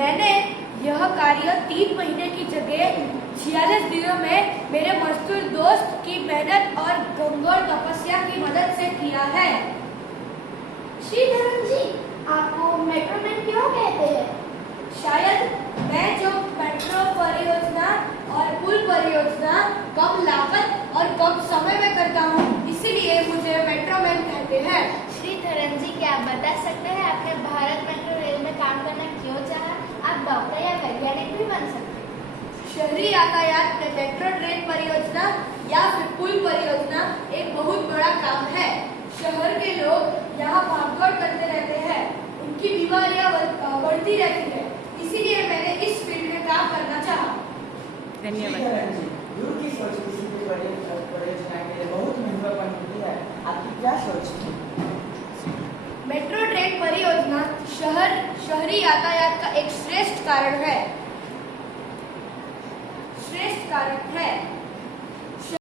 मैंने यह कार्य 3 महीने की जगह 46 दिनों में मेरे मजदूर दोस्त की मेहनत और घंघोर तपस्या की मदद से किया है। श्रीधरन जी, आपको मेट्रोमैन क्यों कहते हैं? शायद मैं जो मेट्रो परियोजना और पुल परियोजना कम लागत और कम समय में करता हूँ, इसीलिए मुझे मेट्रोमैन कहते हैं। श्रीधरन जी, क्या आप बता सकते हैं आपने भारत मेट्रो रेल में काम करना क्यों चाहा? आप डॉक्टर या वैज्ञानिक भी बन सकते हैं। शहरी यातायात में मेट्रो ट्रेन परियोजना या फिर पुल परियोजना एक बहुत बड़ा काम है। शहर के लोग यहाँ भागदौड़ करते रहते हैं, उनकी बीमारियां बढ़ती रहती है, इसीलिए मैंने इस फील्ड में काम करना चाहा। धन्यवाद। दूर की सोच किसी भी परियोजना के लिए बहुत महत्वपूर्ण होती है। आपकी क्या सोच है? मेट्रो ट्रेन परियोजना शहरी यातायात का एक श्रेष्ठ कारण है।